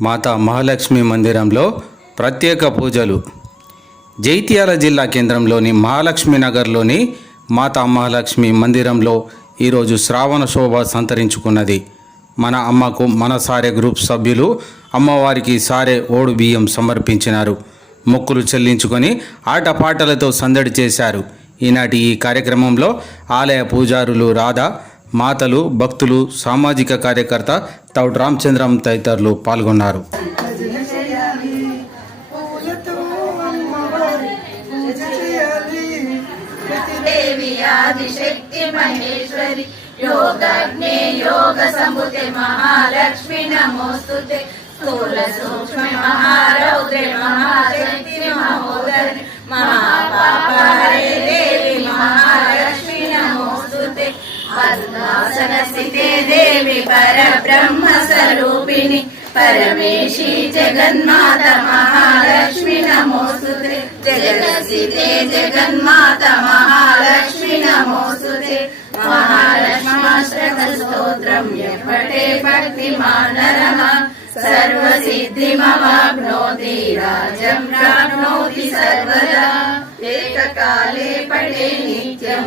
మాతా మహాలక్ష్మి మందిరంలో ప్రత్యేక పూజలు. జైత్యాల జిల్లా కేంద్రంలోని మహాలక్ష్మి నగర్లోని మాతా మహాలక్ష్మి మందిరంలో ఈరోజు శ్రావణ శోభ సంతరించుకున్నది. మన అమ్మకు మన సారే గ్రూప్ సభ్యులు అమ్మవారికి సారే ఓడు బియ్యం సమర్పించినారు. మొక్కులు చెల్లించుకొని ఆటపాటలతో సందడి చేశారు. ఈనాటి ఈ కార్యక్రమంలో ఆలయ పూజారులు రాధా మాతలు భక్తులు సామాజిక కార్యకర్త తౌడ్ రామచంద్రం తదితరులు పాల్గొన్నారు. ఆదిశక్తి మహేశ్వరి యోగ సముదే మహాలక్ష్మి నమోస్తుతే స్థూల సూక్ష్మ మహారౌద్రే పరబ్రహ్మ స్వరూపిణి పరమేశి జగన్మాత మహాలక్ష్మి నమోసు జగదసితే జగన్మాత మహాలక్ష్మి నమోస్తుతే మహాలక్ష్మాష్టక స్తోత్రం ఎప్పటే భక్తిమానరః సర్వసిద్ధిమవాప్నోతి రాజం ప్రాప్నోతి సర్వదా ఏకకాలే పటే నిత్యం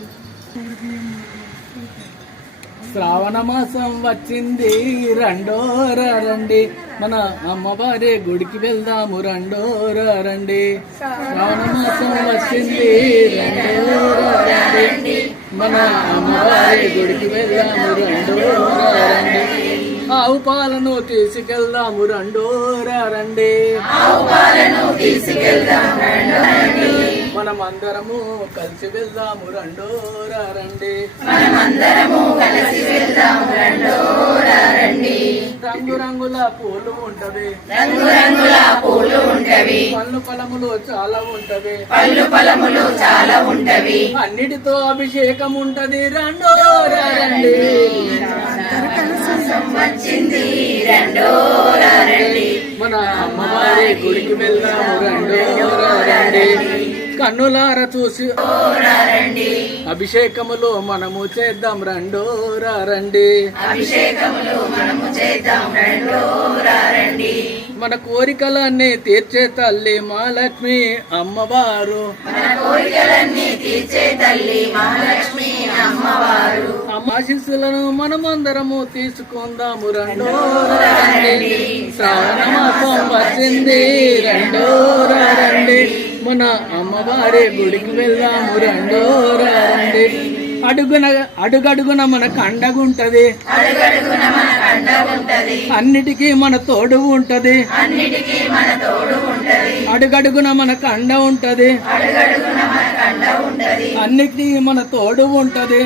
శ్రావణ మాసం వచ్చింది రెండోర రండి. మన అమ్మవారి గుడికి వెళ్దాము రెండోర రండి. శ్రావణ మాసం వచ్చింది రెండోర రండి. మన అమ్మవారి గుడికి వెళ్దాము రెండోర రండి. ఆవు పాలను తీసుకెళ్దాము రెండోర రండి. మనం అందరము కలిసి వెళ్దాము రెండోర రండి రంగు రంగుల పూలు ఉంటవి. రంగురంగుల పూలు ఉంటవి. పళ్ళు ఫలములు చాలా ఉంటవి. పళ్ళు ఫలములు చాలా ఉంటవి. అన్నిటితో అభిషేకం ఉంటది రెండోర రండి వచ్చింది రెండోర రండి మన అమ్మవారి గుడికి వెళ్దాము రెండోర రండి కన్నులార చూసి. అభిషేకములో మనము చేద్దాం రెండోర రండి అభిషేకములు మనము చేద్దాం రండి. మన కోరికలన్నీ తీర్చే తల్లి మహాలక్ష్మి అమ్మవారు. అమ్మవారు ఆశీస్సులను మనమందరము తీసుకుందాము రెండోరా రండి. శ్రావణ మాసం వచ్చింది. రెండోరా రండి. మన అమ్మవారి గుడికి వెళ్దాము రెండోర రండి. అడుగున అడుగడుగున మన కండగుంటది. అడుగడుగున మన కండ ఉంటది అన్నిటికీ మన తోడు ఉంటది. అన్నిటికీ మన తోడు ఉంటది. అడుగడుగున మన కండ ఉంటది. అన్నిటికీ మన తోడు ఉంటది.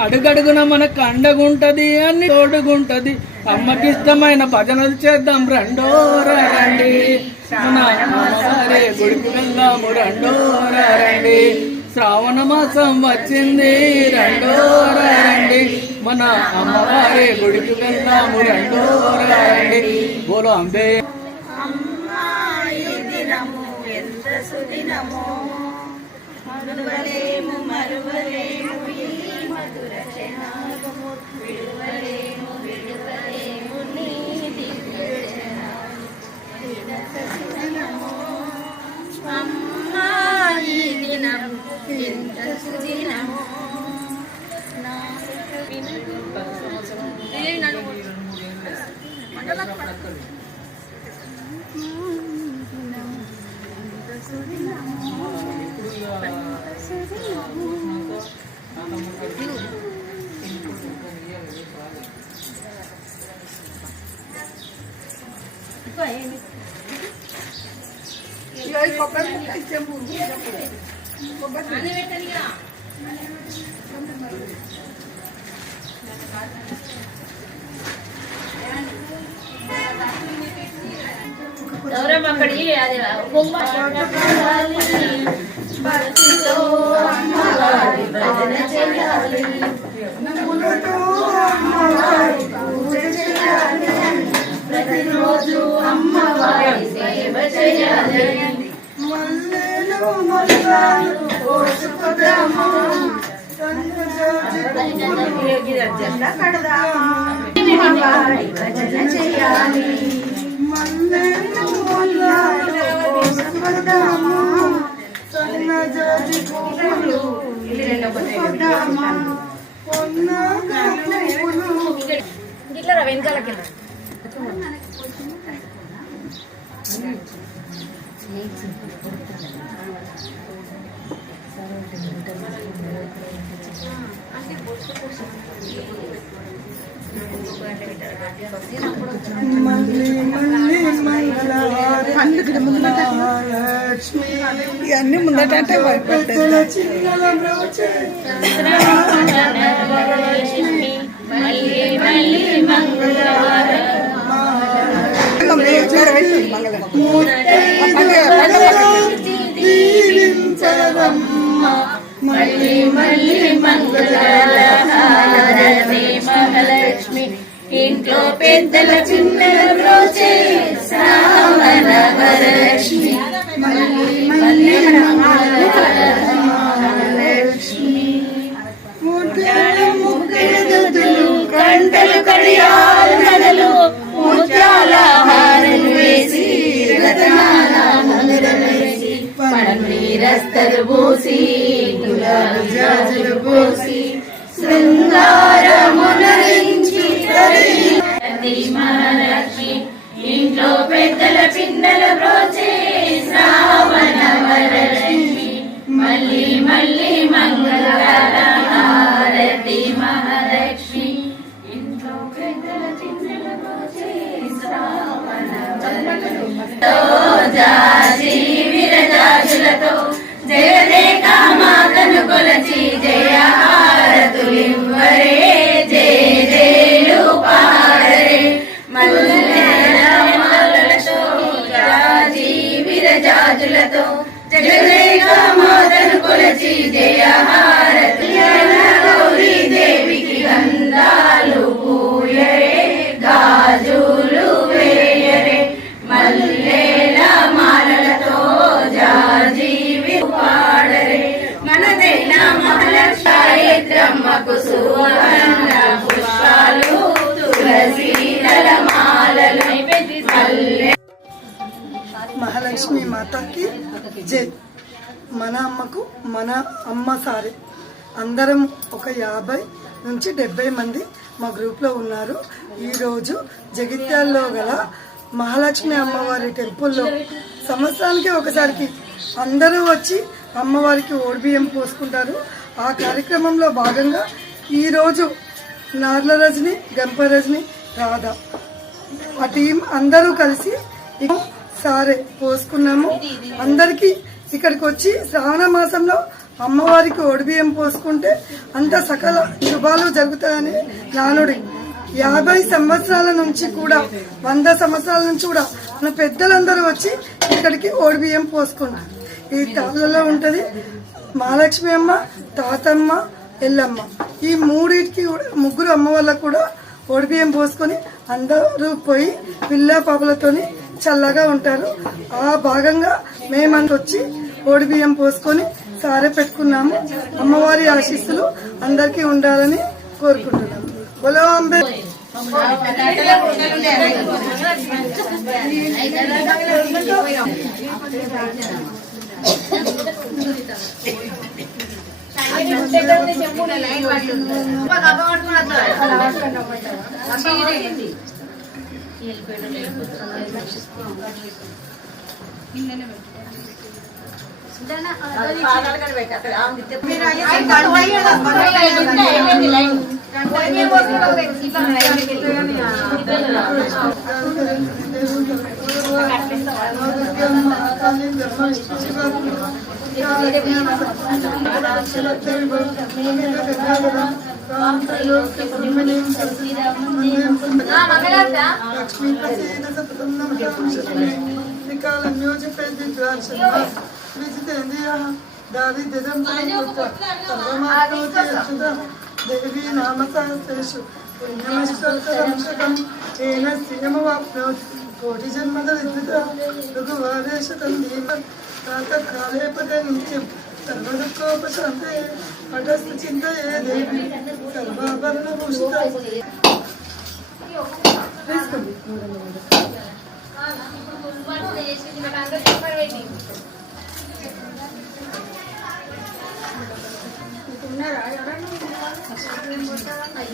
అడుగడుగున మన కండగుంటది అన్ని తోడుగుంటది. అమ్మకి ఇష్టమైన భజనలు చేద్దాం రెండోర రండి. మన గుడికి వెళ్దాము రెండోర రండి. శ్రావణ మాసం వచ్చింది రెండోర రండి. మన అమ్మవారి గుడికి వెళ్దాము రెండోర రండి. బోలో అంబే നമോ. മറുവരേ മറുവരേ గౌరమ్మ అక్కడి అది బొమ్మ భక్తితో అమ్మవారి భజన చేయాలి పూలతో అమ్మవారి పూజ చేయాలి ప్రతిరోజు అమ్మవారి సేవ చేయాలి పొన్నాగ పువ్వులు ఇట్లా వెనకాలకి రా. ఇవన్నీ ముందట అంటే భయపెట్టేది చిన్నల వరలక్ష్మి మళ్ళీ మళ్ళీ మంగళహారతి మహాలక్ష్మి ముద్దుల కంటలు కడియాలు ముత్యాల హారలు వేసి రతనాల వేసి గులాబీ జాజులు పూసి శృంగారమునరించి మన అమ్మ సారి. అందరం ఒక యాభై నుంచి డెబ్బై మంది మా గ్రూప్లో ఉన్నారు. ఈరోజు జగిత్యాల్లో గల మహాలక్ష్మి అమ్మవారి టెంపుల్లో సంవత్సరానికి ఒకసారికి అందరూ వచ్చి అమ్మవారికి ఓడిబియ్యం పోసుకుంటారు. ఆ కార్యక్రమంలో భాగంగా ఈరోజు నార్ల రజని గంప రజని రాధ. ఆ టీం అందరూ కలిసి సారే పోసుకున్నాము. అందరికీ ఇక్కడికి వచ్చి శ్రావణ మాసంలో అమ్మవారికి ఒడిబియ్యం పోసుకుంటే అంత సకల శుభాలు జరుగుతాయని నానుడి యాభై సంవత్సరాల నుంచి కూడా వంద సంవత్సరాల నుంచి కూడా మన పెద్దలందరూ వచ్చి ఇక్కడికి ఓడిబియ్యం పోసుకుంటారు. ఈ తాళ్ళలో ఉంటుంది మహాలక్ష్మి అమ్మ తాతమ్మ ఎల్లమ్మ. ఈ మూడింటికి కూడా ముగ్గురు అమ్మ వాళ్ళకు కూడా ఒడిబియ్యం పోసుకొని అందరూ పోయి పిల్ల పాపలతోని చల్లగా ఉంటారు. ఆ భాగంగా మేమంతా వచ్చి కోడి బియ్యం పోసుకొని సారె పెట్టుకున్నాము. అమ్మవారి ఆశీస్సులు అందరికీ ఉండాలని కోరుకుంటున్నాము. బలో అంబే. లక్ష్మీ ప్రసీద సతతం నమః శ్రీకాలం యోజపేది ద్వాక్ష విజితేంద్రియ దారిద్ర్యం దేవి నామసేషు పుణ్యమష్టం ఏన శ్రీయమవాప్నోతి కోటి జన్మద విద్యుత రఘువాదేశతం ధీమ ప్రాతకాలే నిత్యం సర్వదుఃఖోపశాంతే పటస్థ చింతయే దేవి సర్వాభరణ భూషిత తీసుకోండి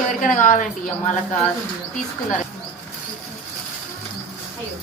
ఎవరికైనా కావాలంటే ఇయ్యం వాళ్ళకి తీసుకున్నారు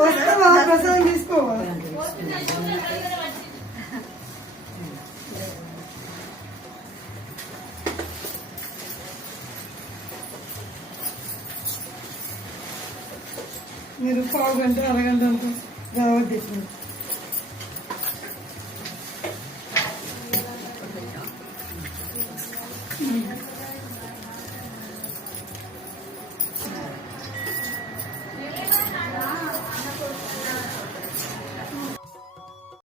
వస్తావా ప్రసాదం తీసుకోవాలి మీరు పావు గంట అరగంట అంతా No business.